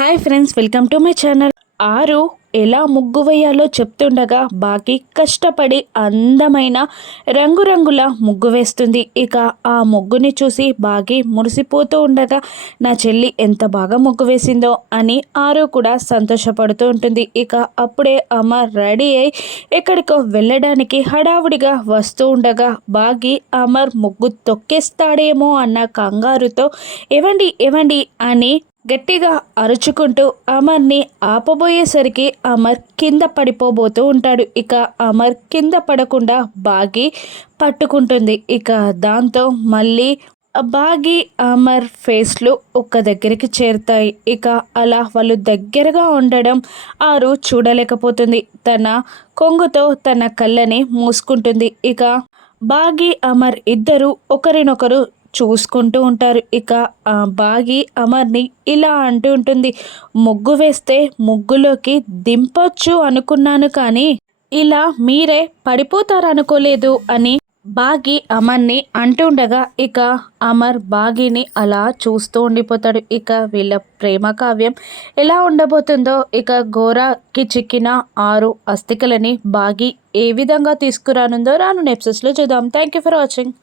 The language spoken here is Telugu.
Hi friends, welcome to my channel. ఆరు ఎలా ముగ్గు వేయాలో చెప్తుండగా బాగి కష్టపడి అందమైన రంగురంగుల ముగ్గు వేస్తుంది. ఇక ఆ ముగ్గుని చూసి బాగి మురిసిపోతూ ఉండగా నా చెల్లి ఎంత బాగా ముగ్గు వేసిందో అని ఆరు కూడా సంతోషపడుతూ ఉంటుంది. ఇక అప్పుడే అమ్మ రెడీ అయి ఎక్కడికో వెళ్ళడానికి హడావుడిగా వస్తూ ఉండగా బాగి అమర్ ముగ్గు తొక్కేస్తాడేమో అన్న కంగారుతో ఎవండి ఎవండి అని గట్టిగా అరుచుకుంటూ అమర్ని ఆపబోయేసరికి అమర్ కింద పడిపోబోతూ ఉంటాడు. ఇక అమర్ కింద పడకుండా బాగి పట్టుకుంటుంది. ఇక దాంతో మళ్ళీ బాగి అమర్ ఫేస్లు ఒక్క దగ్గరికి చేరుతాయి. ఇక అలా వాళ్ళు దగ్గరగా ఉండడం ఆరు చూడలేకపోతుంది. తన కొంగుతో తన కళ్ళని మూసుకుంటుంది. ఇక బాగి అమర్ ఇద్దరు ఒకరినొకరు చూసుకుంటూ ఉంటారు. ఇక బాగి అమర్ని ఇలా అంటూ ఉంటుంది, ముగ్గు వేస్తే ముగ్గులోకి దింపొచ్చు అనుకున్నాను, కానీ ఇలా మీరే పడిపోతారనుకోలేదు అని బాగి అమర్ని అంటుండగా ఇక అమర్ బాగిని అలా చూస్తూ ఉండిపోతాడు. ఇక వీళ్ళ ప్రేమ కావ్యం ఎలా ఉండబోతుందో, ఇక ఘోరాకి చిక్కిన ఆరు అస్థికలని బాగి ఏ విధంగా తీసుకురానుందో రాను ఎపిసోడ్స్లో చూద్దాం. Thank you for watching.